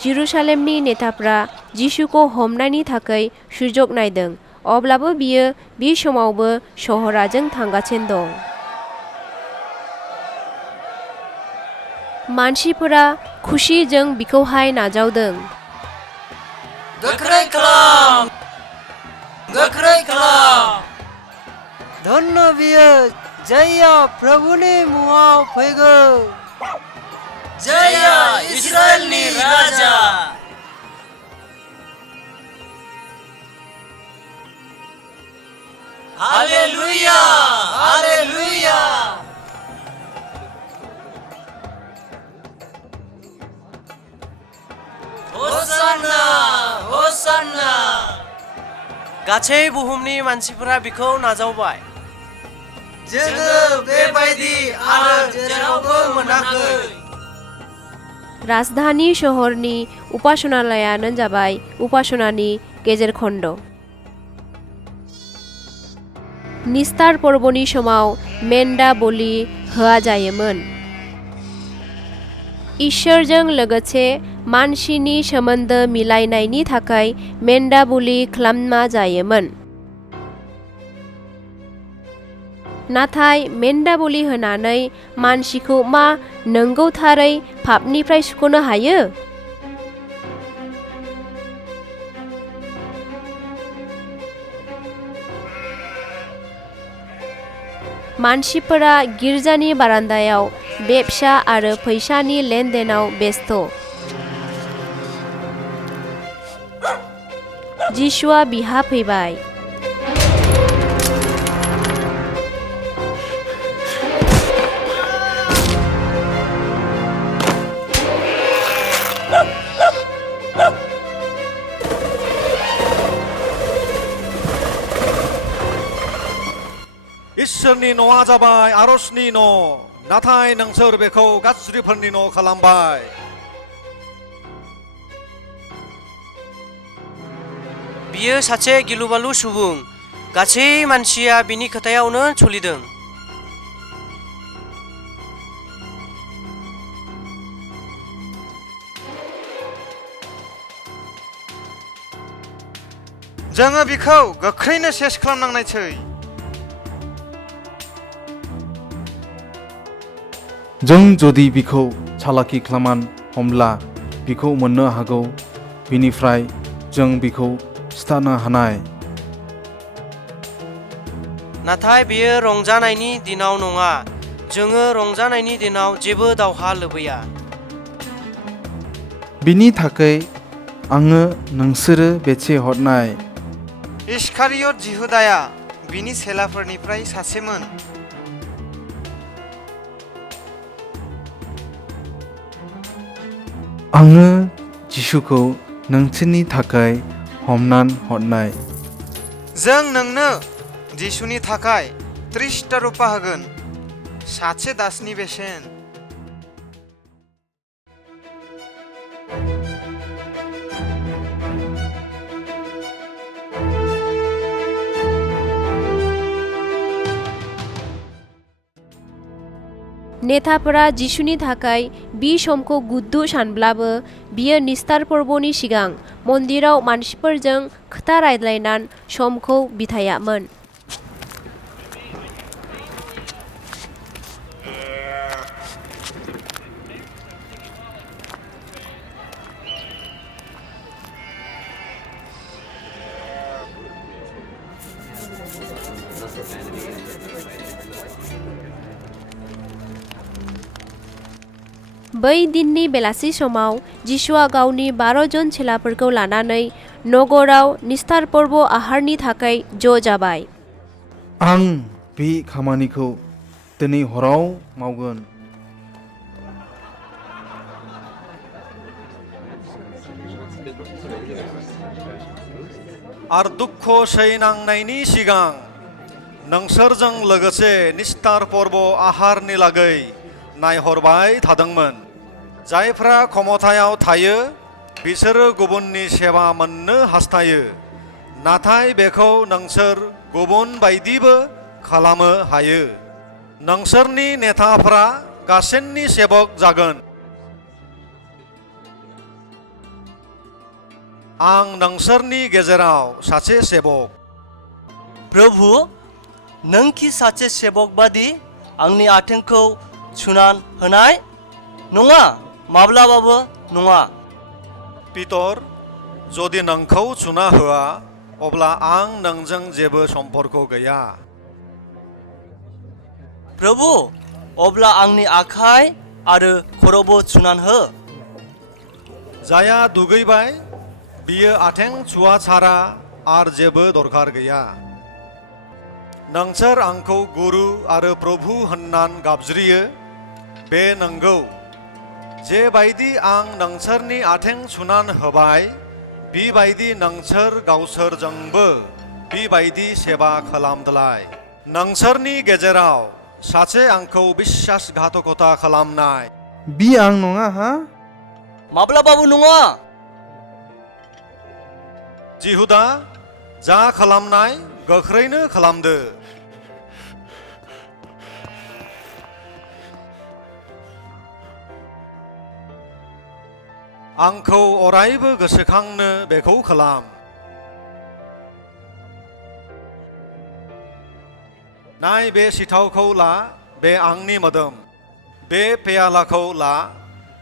जेरुसालेमनि नेताफ्रा जिसुखौ हमनायनि थाखाय सुजुग नायदों अब्लाबो बियो बे समावबो सहराजों थांगासिनो दं। मानसिफोरा खुसिजों बिखौहाय नाजावदों। गोख्रै खालाम गोख्रै खालाम। धन्य बियो जायया प्रभुनि मुङाव फैगौ। जया इस्राएलनि राजा। हालेलुया हालेलुया। हसाना हसाना। गासै बुहुमनि मानसिफोरा बिखौ नाजावबाय। जोङो बेबायदि आरो जेरावबो मोनाखै। राजधानी सहरनि उपासनालयानो जाबाय उपासनानि गेजेर खन्द। निस्तार पर्वनि समाव मेन्दा बलि होआ जायोमोन। इसोरजों लोगोसे मानसिनि सोमोन्दो मिलायनायनि थाखाय मेन्दा बलि खालामना जायोमोन। नाथाय मेन्दा बलि होनानै मानसिखौ मा नंगौथारै पापनिफ्राय सुख'नो हायो? मानसिफोरा गिर्जानि बारान्दायाव बेब्सा आरो फैसानि लेनदेनाव बेस्थ'। जिसुआ बिहा फैबाय। इसोरनि न'आ जाबाय आरजनि न', नाथाय नोंसोर बेखौ गाज्रिफोरनि न' खालामबाय। बियो सासे गिलुबालु सुबुं, गासै मानसिया बिनि खोथायावनो सोलिदों। जोङो बिखौ गोख्रैनो सेस खालामनांनायसै। जों जुदि बिखौ चालाकि खालामान हमब्ला बिखौ मोननो हागौ, बिनिफ्राय जों बिखौ सिथारनो हानाय। नाथाय बेयो रंजानायनि दिनाव नङा। जोङो रंजानायनि दिनाव जेबो दावहा लुबैया। बिनि थाखाय आङो नोंसोरो बेचे हरनाय। इस्कारियत जिहुदाया बिनि सेलाफोरनिफ्राय सासेमोन। आङो जिसुखौ नोंसोरनि थाखाय हमनान हरनाय। जों नोंनो जिसुनि थाखाय 30 रुपा होगोन, सासे दासनि बेसेन। नेताफोरा जिसुनि थाखाय बि समखौ गुद्दु सानब्लाबो बियो निस्तार पर्वनि सिगां मन्दिराव मानसिफोरजों खोथा रायज्लायनान समखौ बिथायामोन। बै दिननि बेलासि समाव जिसुआ गावनि 12 जन चेलाफोरखौ लानानै नगराव निस्तार पर्व आहारनि थाखाय ज' जाबाय। आं बे खामानिखौ दिनै हराव मावगोन। आरो दुख सैनांनायनि सिगां नोंसोरजों लोगोसे निस्तार पर्व आहारनि लागै नायहरबाय थादोंमोन। जायफ्रा खमथायाव थायो बिसोरो गुबुननि सेवा मोननो हास्थायो, नाथाय बेखौ नोंसोर गुबुन बायदिबो खालामनो हायो। नोंसोरनि नेताफ्रा गासैनि सेबक जागोन। आं नोंसोरनि गेजेराव सासे सेबक। प्रभु, नों कि सासे सेबक बादि आंनि आथिंखौ सुनान होनाय? नङा, माब्लाबाबो नङा। पितर, जुदि नोंखौ सुना होआ अब्ला आं नोंजों जेबो सम्पर्क गैया। प्रभु, अब्ला आंनि आखाइ आरो खर'बो सुनान हो। जाया दुगैबाय बियो आथें सुवा सारा आर जेबो दरखार गैया। नोंसोर आंखौ गुरु आरो प्रभु होननान गाबज्रियो, बे नंगौ। जेबायदि आं नोंसोरनि आथें सुनान होबाय, बिबायदि नोंसोर गावसोरजोंबो बिबायदि सेवा खालामदलाय। नोंसोरनि गेजेराव सासे आंखौ बिश्वासघातकता खालामनाय। बि आं नङा हा? माब्लाबाबो नङा। जिहुदा जा खालामनाय गोख्रैनो खालामदो। आंखौ अरायबो गोसोखांनो बेखौ खालाम। नाय बे सिथावखौ ला, बे आंनि मोदोम। बे पेयालाखौ ला,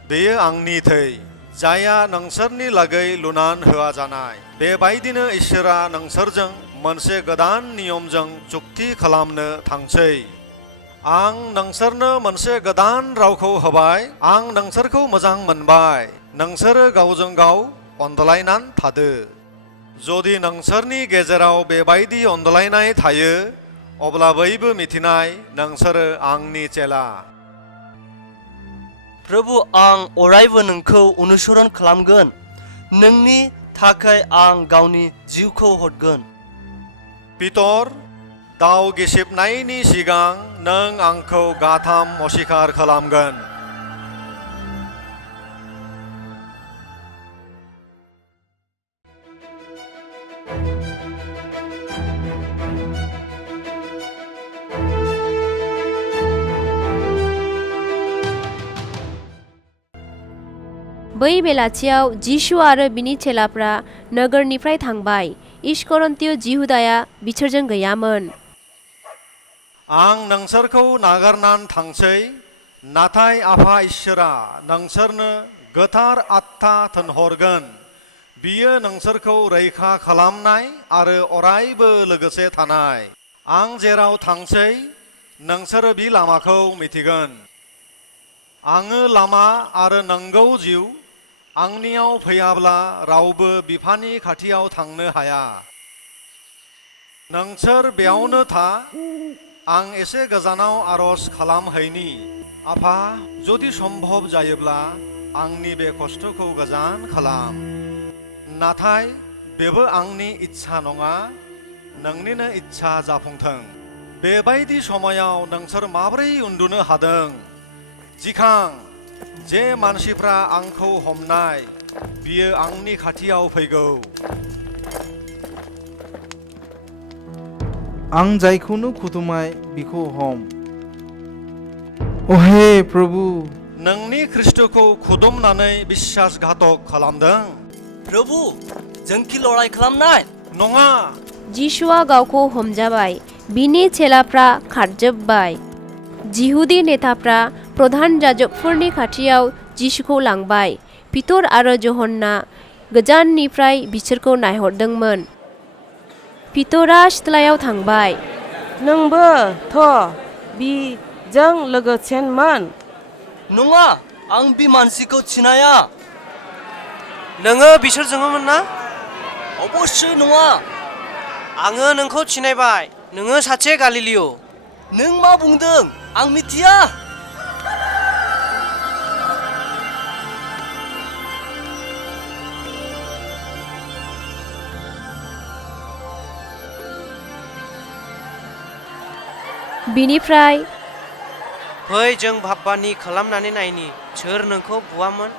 बेयो आंनि थै, जायहा नोंसोरनि लागै लुनान होआ जानाय। बेबायदिनो इसोरा नोंसोरजों मोनसे गोदान नियमजों चुक्ति खालामनो थांसै। आं नोंसोरनो मोनसे गोदान रावखौ होबाय, आं नोंसोरखौ मोजां मोनबाय। नोंसोरो गावजों गाव अनज्लायनानै थादो। जुदि नोंसोरनि गेजेराव बेबायदि अनज्लायनाय थायो, अब्ला बयबो मिथिनाय नोंसोरो आंनि चेला। प्रभु, आं अरायबो नोंखौ अनुसरण खालामगोन। नोंनि थाखाय आं गावनि जिउखौ हरगोन। पितर, दाउ गिसिबनायनि सिगां नों आंखौ गाथाम असिखार खालामगोन। बै बेलासियाव जिसु आरो बिनि चेलाफ्रा नोगोरनिफ्राय थांबाय। इस्करन्तीय जिहुदाया बिसोरजों गैयामोन। आं नोंसोरखौ नागारनानै थांसै, नाथाय आफा इसोरा नोंसोरनो गोथार आत्मा थिनहरगोन। बियो नोंसोरखौ रैखा खालामनाय आरो अरायबो लोगोसे थानाय। आं जेराव थांसै नोंसोरो बे लामाखौ मिथिगोन। आङो लामा आरो नंगौ जिउ। आंनियाव फैयाब्ला रावबो बिफानि खाथियाव थांनो हाया। नोंसोर बेयावनो था, आं एसे गोजानाव आरज खालामहैनि। आफा, जुदि सम्भब जायोब्ला आंनि बे खस्थ'खौ गोजान खालाम। नाथाय बेबो आंनि इच्छा नङा, नोंनिनो इच्छा जाफुंथों। बेबायदि समायाव नोंसोर माबोरै उन्दुनो हादों? जिखां, जे मानसिफ्रा आंखौ हमनाय, बियो आंनि खाथियाव फैगौ। आं जायखौनो खुदुमाय बिखौ हम। अहे प्रभु, नोंनि ख्रिस्ट'खौ खुदुमनानै बिश्वासघातक खालामदों। प्रभु, जोंखि लड़ाई खालामनाय नङा। जिसुआ गावखौ हमजाबाय। बिनि चेलाफ्रा खारजोब्बाय। जिहुदी नेताफ्रा प्रधान जाजकफोरनि खाथियाव जिसुखौ लांबाय। पितर आरो जहन्ना गोजाननिफ्राय बिसोरखौ नायहरदोंमोन। पितरा सिथ्लायाव थांबाय। नोंबो थ' बिजों लोगोसेनमोन। नङा, आं बि मानसिखौ सिनाया। नोङो बिसोरजोंमोन ना? अबस्से नङा। आङो नोंखौ सिनायबाय। नोङो सासे गालिलिय'। नों मा बुंदों? आं मिथिया। बिनिफ्राय फै जों भाब्बानि खालामनानै नायनि सोर नोंखौ बुआमोन।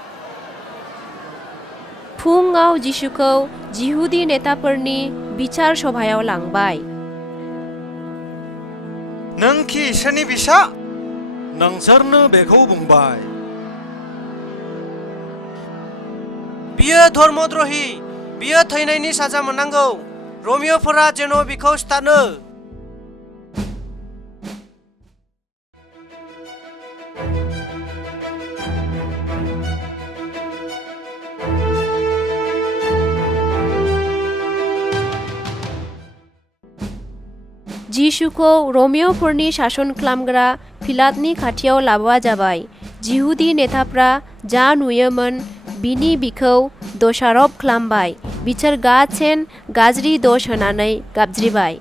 फुङाव जिसुखौ जिहुदी नेताफोरनि बिचार सभायाव लांबाय। नों कि इसोरनि फिसा? नोंसोरनो बेखौ बुंबाय। बियो धर्मद्रही। बियो थैनायनि साजा मोननांगौ। रमिय'फोरा जेन' बिखौ सिथारो। जिसुखौ रमिय'फोरनि सासन खालामग्रा पिलातनि खाथियाव लाबोआ जाबाय। जिहुदी नेताफ्रा जा नुयोमोन बिनि बिखौ दोषारप खालामबाय। बिसोर गासेन गाज्रि दोष होनानै गाबज्रिबाय।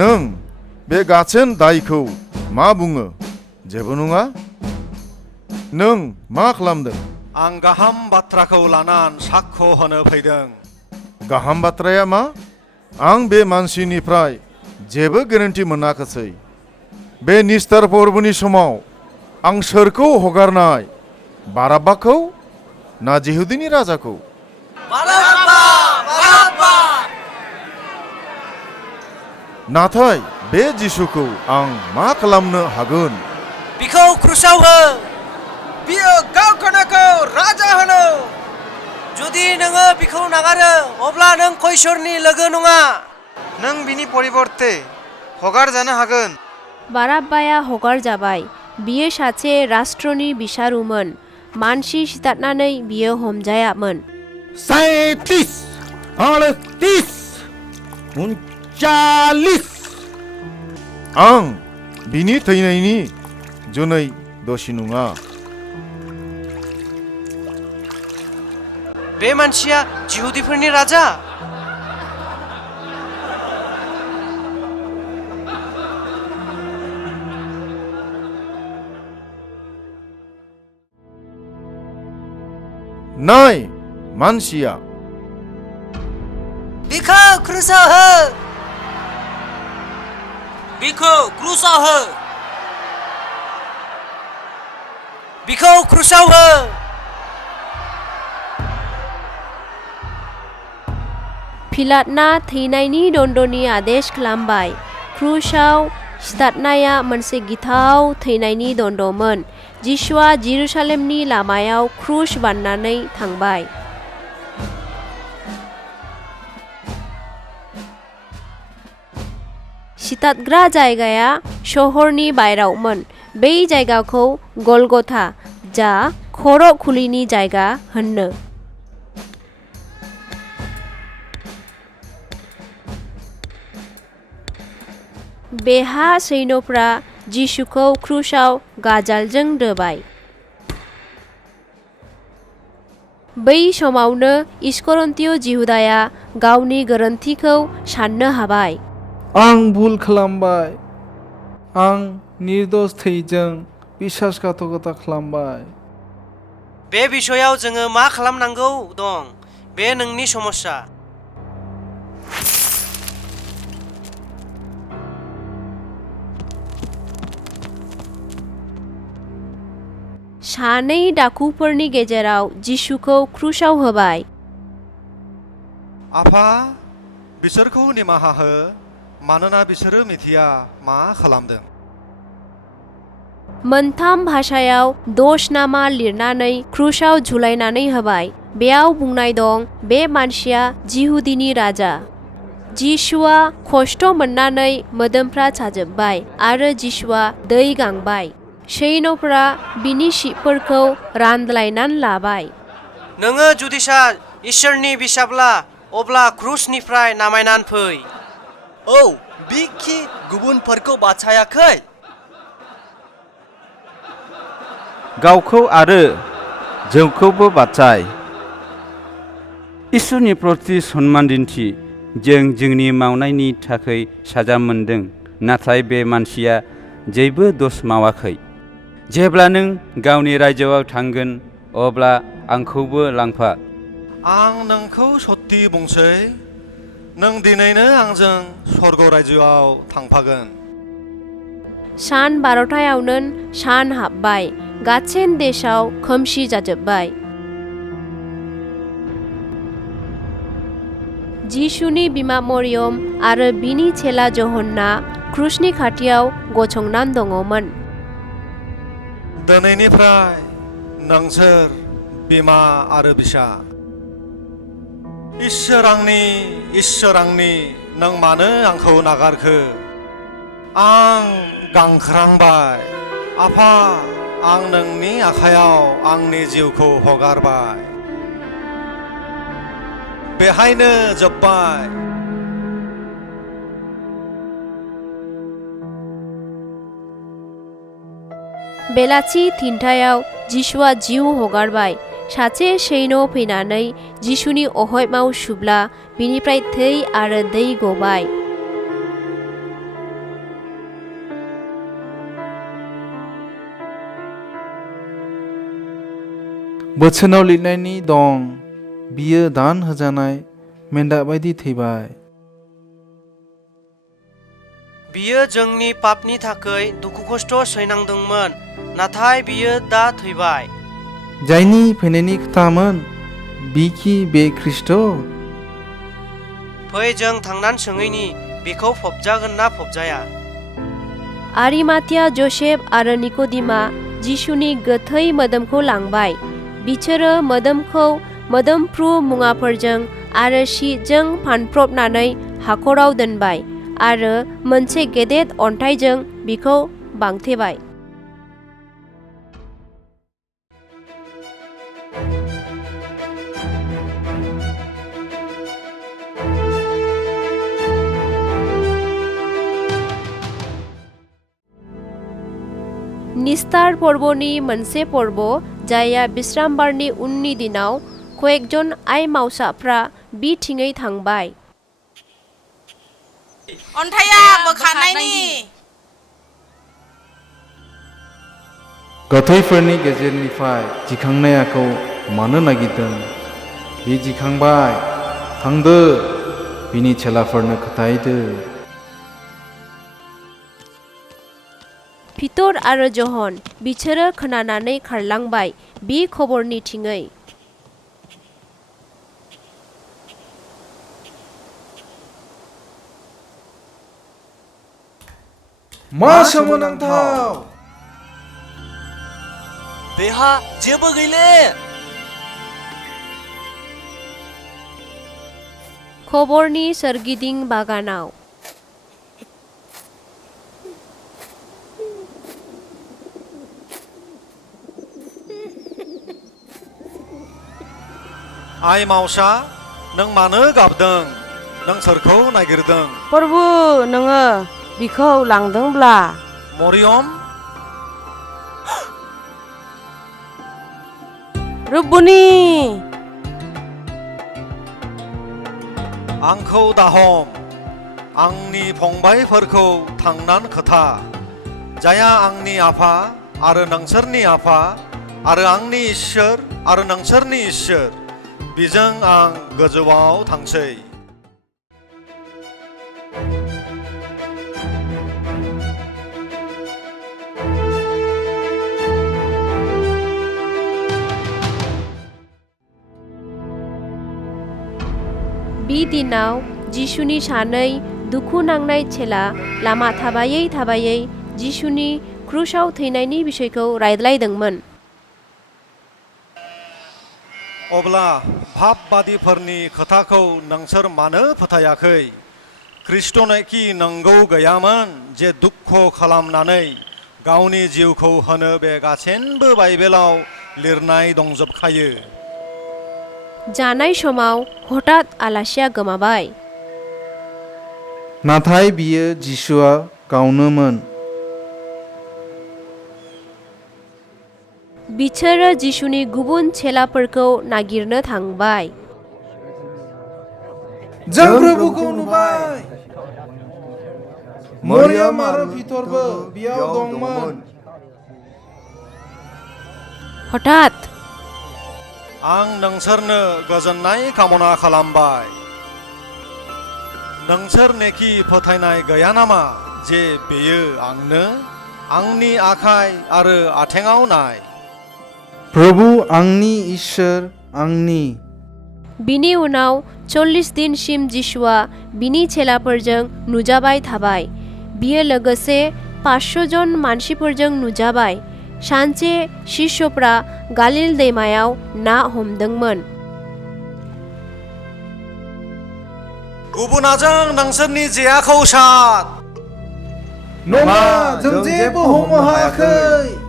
नों बे गासेन दायखौ मा बुङो? जेबो नङा। नों मा खालामदों? आं गाहाम बाथ्राखौ लानानै साक्ष्य होनो फैदों। गाहाम बाथ्राया मा? आं बे मानसिनिफ्राय जेबो गोरोन्थि मोनाखिसै। बे निस्तार फोरबोनि समाव आं सोरखौ हगारनाय? बाराब्बाखौ ना जिहुदीनि राजाखौ? नाथाय बे जिसुखौ आं मा खालामनो हागोन? बिखौ क्रुसाव हो। बियो गावखौनो राजा होनो। जुदि नोङो बिखौ नागारो अब्ला नों कयसरनि लोगो नङा। नों बिनि परिबर्ते हगार जानो हागोन। बाराब्बाया हगारजाबाय। बियो सासे राष्ट्रनि बिसारुमोन। मानसि सिथारनानै बियो हमजायामोन। 37, 38, 39 आं बिनि थैनायनि जुनै दसि नङा। बे मानसिया जिहुदिफोरनि राजा। नाय मानसिया। बिखौ क्रुसाव हो। बिखौ क्रुसाव हो। बिखौ क्रुसाव हो। पिलाटना थैनायनि दन्दनि आदेश खालामबाय। क्रुसाव सिथारनाया मोनसे गिथाव थैनायनि दन्दमोन। जिसुआ जेरुसालेमनि लामायाव क्रुस बाननानै थांबाय। सिथारग्रा जायगाया शहरनि बायरावमोन। बै जायगाखौ गलगथा, जा खर' खुलिनि जायगा होनो। बेहा सैन्यफ्रा जिसुखौ क्रुसाव गाजालजों दोबाय। बै समावनो इस्करियोत जिहुदाया गावनि गोरोन्थिखौ साननो हाबाय। आं भुल खालामबाय। आं निर्दोष थैजों बिश्वासघातकता खालामबाय। बे बिषयाव जोङो मा खालामनांगौ दं? बे नोंनि समस्या। सानै डाकुफोरनि गेजेराव जिसुखौ क्रुसाव होबाय। आफा, बिसोरखौ निमाहा हो, मानोना बिसोरो मिथिया मा खालामदों। मोनथाम भाषायाव दशनामा लिरनानै क्रुसाव झुलायनानै होबाय। बेयाव बुंनाय दं, बे मानसिया जिहुदिनि राजा। जिसुआ खस्थ' मोननानै मोदोमफ्रा साजोबबाय आरो जिसुआ दै गांबाय। सैन्यफ्रा बिनि सिफोरखौ रानलायनानै लाबाय। नोङो जुदिसा इसोरनि बिसाब्ला अब्ला क्रुसनिफ्राय नामायनानै फै। औ, बिखि गुबुनफोरखौ बासायाखै। गावखौ आरो जोंखौबो बासाय। इसोरनि प्रति सनमान दिन्थि। जों जोंनि मावनायनि थाखाय साजा मोनदों, नाथाय बे मानसिया जेबो दोष मावाखै। जेब्ला नों गावनि रायजोआव थांगोन अब्ला आंखौबो लांफा। आं नोंखौ सत्ति बुंसै, नों दिनैनो आंजों स्वर्ग रायजोआव थांफागोन। सान 12थायावनो सान हाबबाय। गासेन देशाव खोमसि जाजोबबाय। जिसुनि बिमा मरियम आरो बिनि चेला जहन्ना क्रुसनि खाथियाव गसंनानै दङमोन। दिनैनिफ्राय नोंसोर बिमा आरो बिसा। इसोर आंनि, नों मानो आंखौ नागारखो? आं गांख्रांबाय। आफा, आं नोंनि आखायाव आंनि जिउखौ हगारबाय। बेहायनो जोब्बाय। बेलासि 3थायाव जिसुआ जिउ हगारबाय। सासे सैन्य फैनानै जिसुनि अहयमाव सुब्ला बिनिफ्राय थै आरो दै गबाय। बोसोनाव लिरनायनि दं, बियो दान होजानाय मेन्दा बायदि थैबाय। बियो जोंनि पापनि थाखाय दुखु खस्थ' सैनांदोंमोन, नाथाय बियो दा थैबाय। जायनि फैनायनि खोथामोन बिखि बे ख्रिस्ट'? फै जों थांनानै सोङैनि बेखौ फबजागोन ना फबजाया। आरिमाथिया जोसेफ आरो निक'दिमा जिसुनि गोथै मोदोमखौ लांबाय। बिसोरो मोदोमखौ मोदोमफ्रु मुवाफोरजों आरो सिजों फानफ्रबनानै हाखराव दोनबाय आरो मोनसे गेदेर अन्थाइजों बिखौ बांथेबाय। निस्तार पर्वनि मोनसे पर्व जायआ बिश्रामबारनि उननि दिनाव कयेकजन आइ मावसाफ्रा बिथिङै थांबाय। अन्थाइया बोखारनायनि गोथैफोरनि गेजेरनिफ्राय दिखांनायखौ मानो नागिरदों? बे दिखांबाय, थांदो बिनि चेलाफोरनो खोथाहैदो। पितर आरो जहन बिसोरो खोनानानै खारलांबाय बे खबरनि थिङै। मा सोमोनांथाव! बेहा जेबो गैले। खबरनि सोरगिदिं बागानाव आइ मावसा, नों मानो गाबदों? नों सोरखौ नागिरदों? प्रभु, नोङो बिखौ लांदोंब्ला मरियम? रुबुनि! आंखौ दाहम, आंनि फंबायफोरखौ थांनानै खोथा, जायहा आंनि आफा आरो नोंसोरनि आफा आरो आंनि इसोर आरो नोंसोरनि इसोर, बिजों आं गोजौआव थांसै। बि दिनाव जिसुनि सानै दुखु नांनाय चेला लामा थाबायै थाबायै जिसुनि क्रुसाव थैनायनि बिसयखौ रायज्लायदोंमोन। अब्ला भाबबादिफोरनि खोथाखौ नोंसोर मानो फोथायाखै? ख्रिस्ट'नोखि नंगौ गैयामोन जे दुख खालामनानै गावनि जिउखौ होनो? बे गासैबो बाइबेलाव लिरनाय दंजोबखायो। जानाय समाव हठात आलासिया गोमाबाय। नाथाय बियो जिसुआ गावनोमोन। बिसोरो जिसुनि गुबुन चेलाफोरखौ नागिरनो थांबाय। जों प्रभुखौ नुबाय। मरियम आरो पितरबो बेयाव दंमोन। हठात आं नोंसोरनो गोजोननाय कामना खालामबाय। नोंसोरनेखि फोथायनाय गैया नामा जे बेयो आंनो? आंनि आखाइ आरो आथेङाव नाय। प्रभु, आंनि इसोर, आंनि। बिनि उनाव 40 दिनसिम जिसुआ बिनि चेलाफोरजों नुजाबाय थाबाय। बियो लोगोसे 500 जन मानसिफोरजों नुजाबाय। सानसे शिष्यफ्रा गालिल दैमायाव ना हमदोंमोन। गुबुनाजों नोंसोरनि जेखौ साथ। नङा, जों जेबो हमनो हायाखै।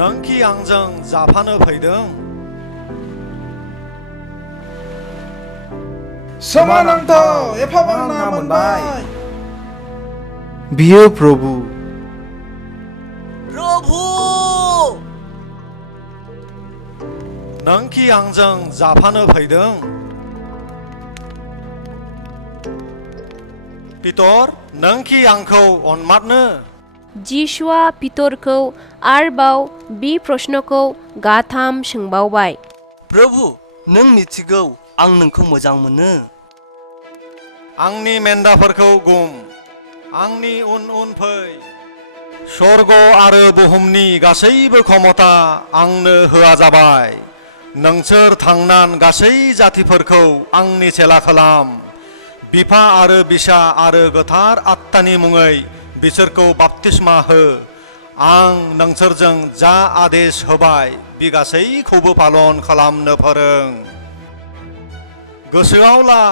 नोंखि आंजों जाफानो फैदों? सोमोनांथाव! एफाबां ना मोनबाय। बियो प्रभु। प्रभु! नोंखि आंजों जाफानो फैदों? पितर, नोंखि आंखौ अनमारनो? जिसुआ पितरखौ आरोबाव बे प्रश्नखौ गाथाम सोंबावबाय। प्रभु, नों मिथिगौ आं नोंखौ मोजां मोनो। आंनि मेन्दाफोरखौ गुम, आंनि उन उन फै। स्वर्ग आरो बुहुमनि गासैबो क्षमता आंनो होआ जाबाय। नोंसोर थांनान गासै जातिफोरखौ आंनि चेला खालाम। बिफा आरो बिसा आरो गोथार आत्मानि मुङै बिसोरखौ बाप्तिस्मा हो। आं नोंसोरजों जा आदेश होबाय बे गासैखौबो पालन खालामनो फोरों। गोसोआव ला,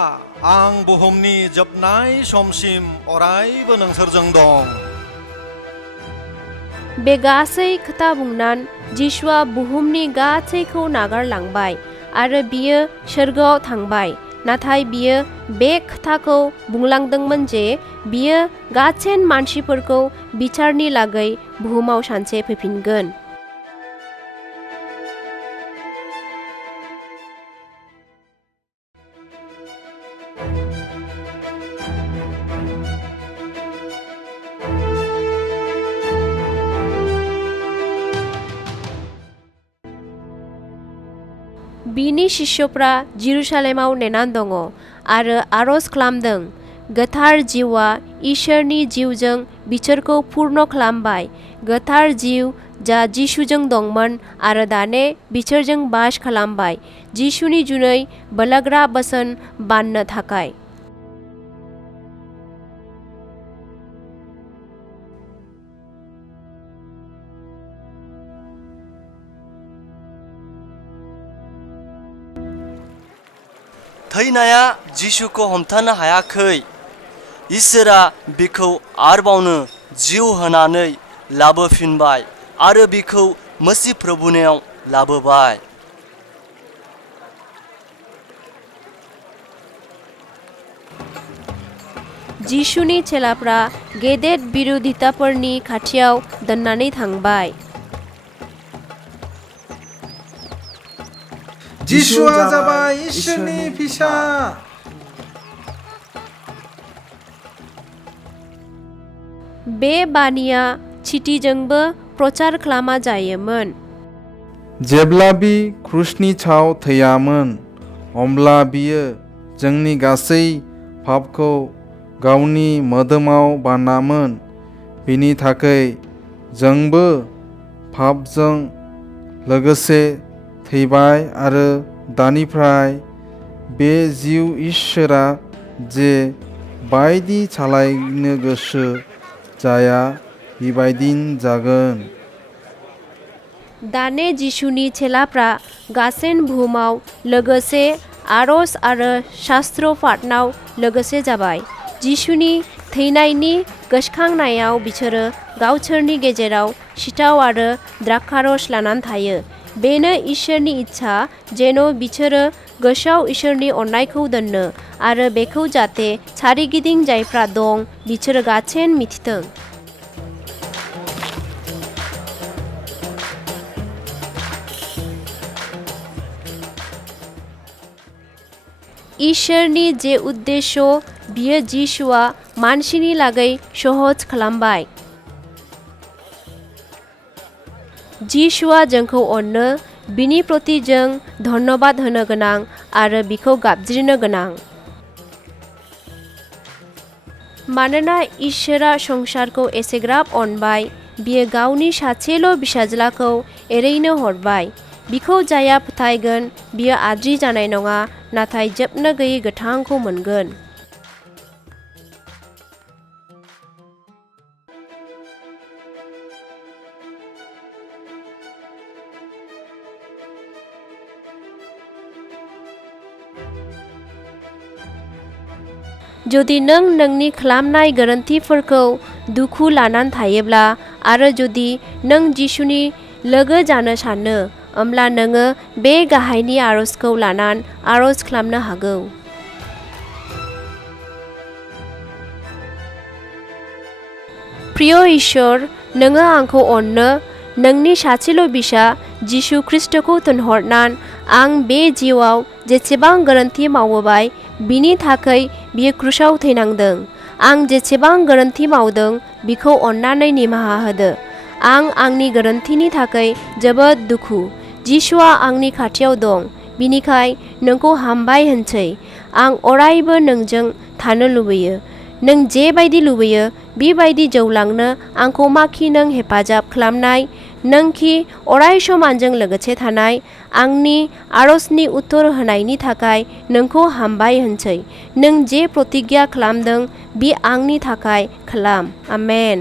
आं बुहुमनि जोबनाय समसिम अरायबो नोंसोरजों दं। बे गासै खोथा बुंनान जिसुआ बुहुमनि गासैखौ नागारलांबाय आरो बियो सोरगोआव थांबाय। नाथाय बियो बे खोथाखौ बुंलांदोंमोन जे बियो गासै मानसिफोरखौ बिचारनि लागै बुहुमाव सानसे फैफिनगोन। बिनि शिष्यफ्रा जेरुसालेमाव नेनानै दङ आरो आरज खालामदों। गोथार जिउआ इसोरनि जिउजों बिसोरखौ पूर्ण खालामबाय। गोथार जिउ जा जिसुजों दंमोन आरो दाने बिसोरजों बास खालामबाय, जिसुनि जुनै बोलाग्रा बोसोन बाननो थाखाय। थैनाया जिसुखौ हमथानो हायाखै। इसोरा बिखौ आरोबावनो जिउ होनानै लाबोफिनबाय आरो बिखौ मसीह प्रभुनियाव लाबोबाय। जिसुनि चेलाफ्रा गेदेर बिरोधिताफोरनि खाथियाव दोननानै थांबाय। जिसुआ जाबाय इसोरनि फिसा। बे बानिया चिटिजोंबो प्रचार खालामा जायोमोन। जेब्ला बि क्रुसनि सायाव थैयामोन, अब्ला बियो जोंनि गासै पापखौ गावनि मोदोमाव बानामोन। बिनि थाखाय जोंबो पापजों लोगोसे थैबाय आरो दानिफ्राय बे जिउ इसोरा जे बायदि सालायनो गोसो जाया बेबायदिनो जागोन। दाने जिसुनि चेलाफ्रा गासै बुहुमाव लोगोसे आरज आरो शास्त्र पाठनाव लोगोसे जाबाय। जिसुनि थैनायनि गोसोखांनायाव बिसोरो गावसोरनि गेजेराव सिथाव आरो द्राक्षारस लानानै थायो। बेनो इसोरनि इच्छा जेन' बिसोरो गोसोआव इसोरनि अननायखौ दोनो आरो बेखौ जाहाथे सारिगिदिं जायफ्रा दं बिसोरो गासै मिथिथों। इसोरनि जे उद्देश्य बियो जिसुआ मानसिनि लागै सहज खालामबाय। जिसुआ जोंखौ अननो, बिनि प्रति जों धन्यबाद होनो गोनां आरो बिखौ गाबज्रिनो गोनां। मानोना इसोरा संसारखौ एसेग्राब अनबाय, बियो गावनि सासेल' फिसाज्लाखौ एरैनो हरबाय। बिखौ जाया फोथायगोन बियो आद्रि जानाय नङा, नाथाय जोबनो गैयै गोथांखौ मोनगोन। जुदि नों नोंनि खालामनाय गोरोन्थिफोरखौ दुखु लानानै थायोब्ला आरो जुदि नों जिसुनि लोगो जानो सानो, होमब्ला नोङो बे गाहायनि आरजखौ लानानै आरज खालामनो हागौ। प्रिय इसोर, नोङो आंखौ अननो नोंनि सासेल' फिसा जिसु ख्रीष्टखौ थिनहरनानै आं बे जिउआव जेसेबां गोरोन्थि मावबोबाय बिनि थाखाय बियो क्रुसाव थैनांदों। आं जेसेबां गोरोन्थि मावदों बिखौ अननानै निमाहा होदो। आं आंनि गोरोन्थिनि थाखाय जोबोद दुखु। जिसुआ आंनि खाथियाव दं, बिनिखाय नोंखौ हामबाय होनसै। आं अरायबो नोंजों थानो लुबैयो। नों जेबायदि लुबैयो बेबायदि जौलांनो आंखौ माखि नों हेफाजाब खालामनाय, नोंखि अराय सम आंजों लोगोसे थानाय, आंनि आरजनि उत्तर होनायनि थाखाय नोंखौ हामबाय होनसै। नों जे प्रतिज्ञा खालामदों बे आंनि थाखाय खालाम। आमेन।